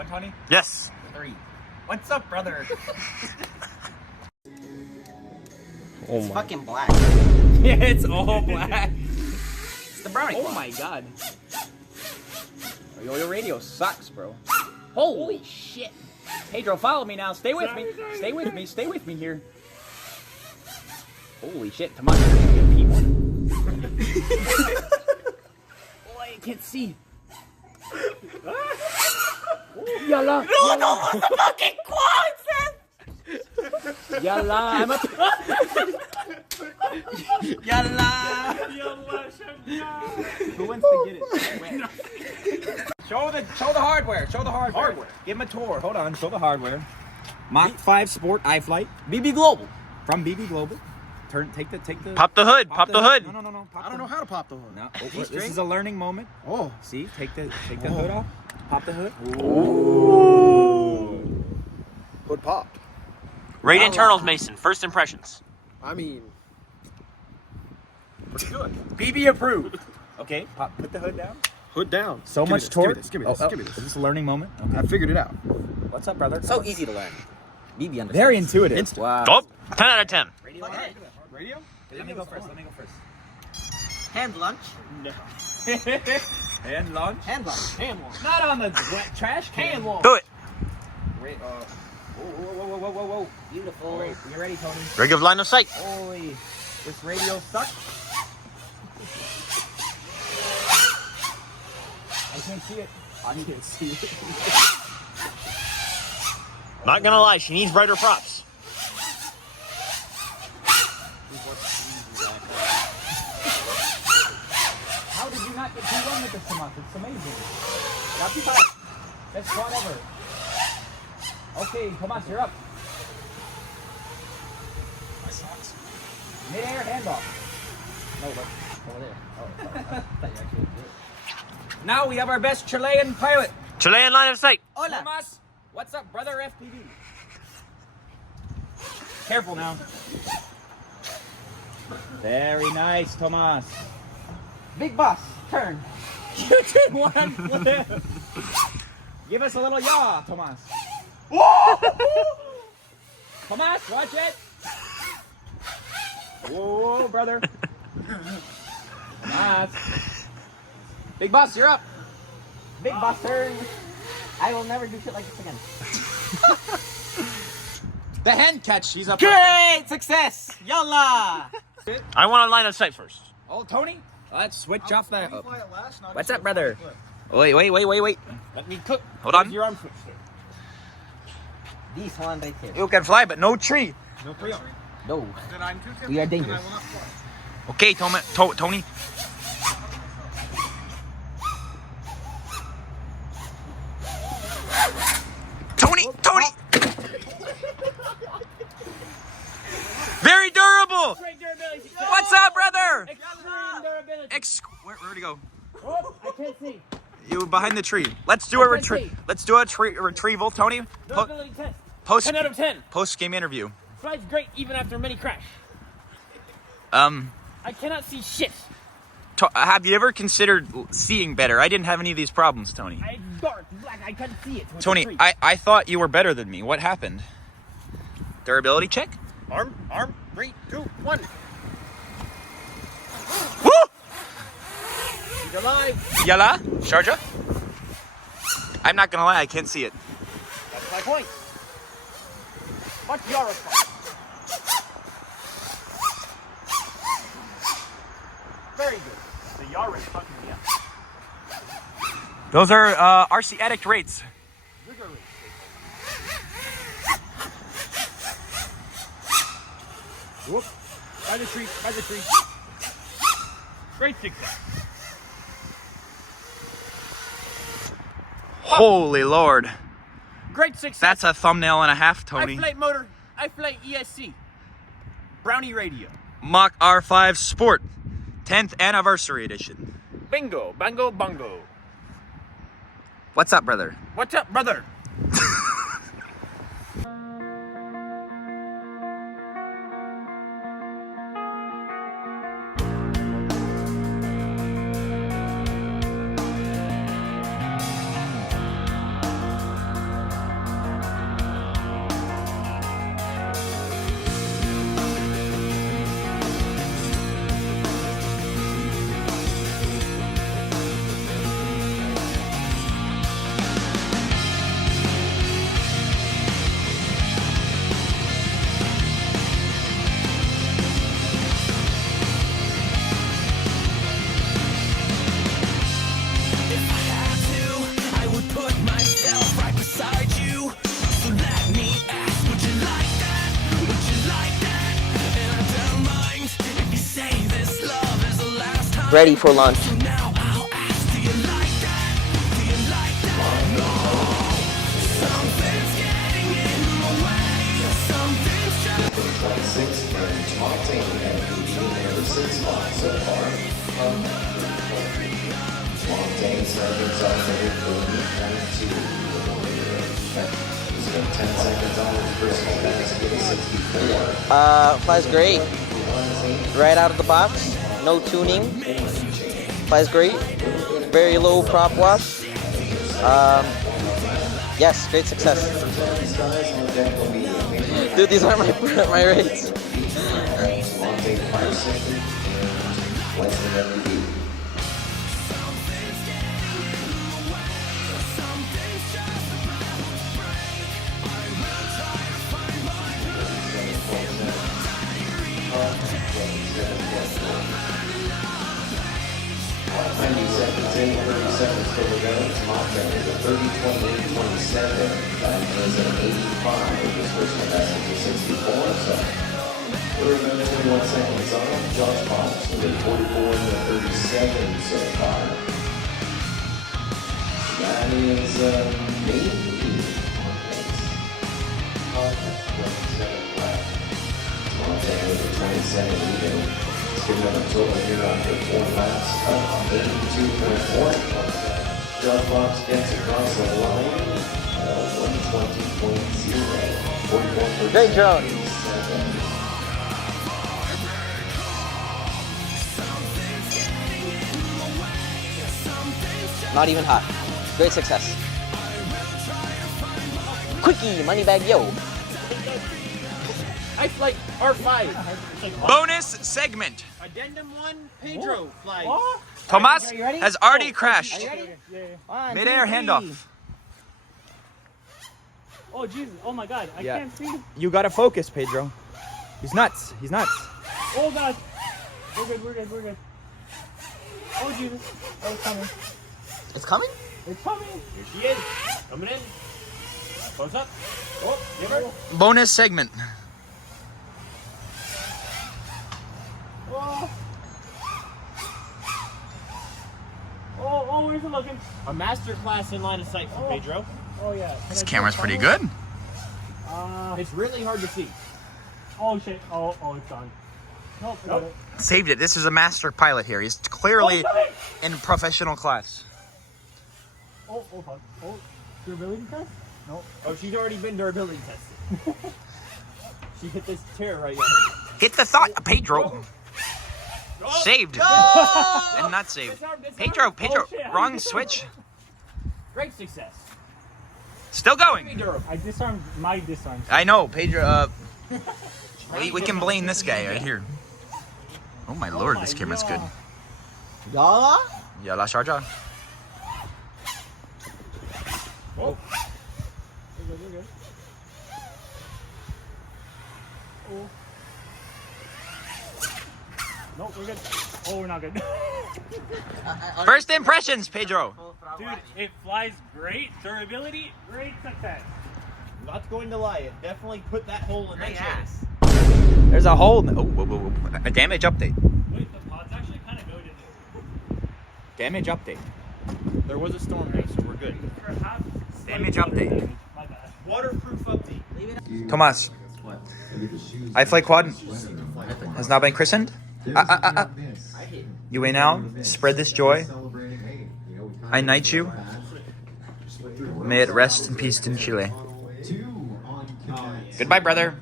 what, Tony? Yes. 3. What's up, brother? It's fucking black. Yeah, it's all black. It's the brownie. Oh my god. Your radio sucks, bro. Holy shit. Pedro, follow me now. Stay with me. Stay with me. Stay with me here. Holy shit. Come on. Oh, I can't see. Yalla. No, no, the fucking quads, man. Yalla. I'm up. Yalla. Who wants to get it? Show the hardware. Show the hardware. Give him a tour. Hold on. Show the hardware. Mach 5 Sport iFlight. BB Global. From BB Global. Take the. Pop the hood. Pop the hood. No. I don't know how to pop the hood. No. This is a learning moment. Oh. See, take the hood off. Pop the hood. Ooh. Hood popped. Rate internals, Mason. First impressions. I mean, pretty good. BB approved. Okay, put the hood down. Hood down. So Give me much this, torque. Give me this. Give me this. Is this a learning moment? Okay. I figured it out. What's up, brother? So easy to learn. BB understands. Very intuitive. Instant. Wow. Oh, 10 out of 10. Radio? Okay. Radio? Let me go first. Hand lunch. No. And launch. Hand lunch. Not on the trash can. Do it. Whoa. Beautiful. Wait, you ready, Tony? Regular line of sight. Holy, this radio sucks. I can't see it. I can't see it. Not gonna lie, she needs brighter props. How did you not get 2-1 with this Tomas? It's amazing. Best squad ever. Okay, Tomas, you're up. Mid-air handoff. No, look. Over there. Oh, sorry. I thought you actually did it. Now we have our best Chilean pilot. Chilean line of sight. Hola. Tomas, what's up, brother FPV? Careful now. Very nice, Tomas. Big boss, turn. You did one flip. Give us a little yaw, Tomas. Tomas, watch it. Whoa, brother. Tomas. Big boss, you're up. Big boss turn. I will never do shit like this again. The hand catch, he's up. Great success. Yalla. I want a line of sight first. Oh, Tony, let's switch off that. What's up, brother? Wait. Let me cook. Hold on. Your arm switch. This one right here. You can fly, but no tree. No pre on. No. We are dangerous. Okay, Tony. Tony. Very durable. Great durability. What's up, brother? Extreme durability. Where'd he go? Oh, I can't see. You behind the tree. Let's do a retrieval, Tony. Durability test. 10 out of 10. Post-game interview. Flies great even after many crash. I I cannot see shit. Have you ever considered seeing better? I didn't have any of these problems, Tony. It's dark, black. I couldn't see it. with the Tony, tree. I thought you were better than me. What happened? Durability check. Arm. 3, 2, 1. Woo! He's alive. Yalla, Sharjah. I'm not gonna lie, I can't see it. That's my point. What's your response? Very good. The Yaris fucking me up. Those are RCAddict rates. Rigorous. Whoop. By the tree. Great success. Holy Lord. Great success. That's a thumbnail and a half, Tony. iFlight motor. iFlight ESC. Brownie radio. Mach R5 Sport. 10th anniversary edition. Bingo. Bango. Bongo. What's up, brother? What's up, brother? ready for launch. Flies great. Right out of the box, no tuning. Flies great. Very low prop wash. Yes, great success. Dude, these aren't my rates. Seconds for the guns. Mach R5 is a 30, 28, 27. That is an 85. This first contestant is 64. So we're about 21 seconds on. Josh Fox with a 44 and a 37 so far. That is maybe on pace. 27 left. Mach R5 with a 27 leader. Giving up a total here after 4 laps of 82.4. John Fox gets across the line, 120.0. Great drone. Not even hot. Great success. Quickie, money bag, yo. iFlight R5. Bonus segment. Addendum 1, Pedro flies. Tomas Are you ready? has already crashed. Are you ready? Yeah. Mid-air handoff. Oh Jesus! Oh my God! I can't see. You gotta focus, Pedro. He's nuts. He's nuts. Oh God! We're good. We're good. We're good. Oh Jesus! Oh, it's coming. It's coming? It's coming. Here she is. Coming in. Close up. Oh, give her. Bonus segment. Oh. Oh, where's it looking? A masterclass in line of sight for Pedro. Oh yeah. This camera's pretty good. It's really hard to see. Oh shit. Oh, it's gone. Nope. I got it. Saved it. This is a master pilot here. He's clearly in professional class. Oh fuck. Oh, durability test? Nope. Oh, she's already been durability tested. She hit this chair right on. Hit the thought, Pedro. Oh. Saved. Oh. And not saved. Disarm, disarm. Pedro, Oh, shit. wrong switch. Great success. Still Very going. durable. I disarmed my disarm. I know, Pedro. We can blame this guy right here. Oh my lord, this camera's good. Yala? Yalla Sharjah. Oh. We're good. Oh. Nope, we're good. Oh, we're not good. First impressions, Pedro. Dude, it flies great. Durability, great success. Not going to lie, it definitely put that hole in that chair. There's a hole. Oh, whoa, whoa, whoa. A damage update. Wait, the pod's actually kind of good in it. Damage update. There was a storm now, so we're good. For half Damage update. My bad. Waterproof update. Tomas. iFlight Quad has now been christened. You may now spread this joy. I knight you. May it rest in peace in Chile. Goodbye, brother.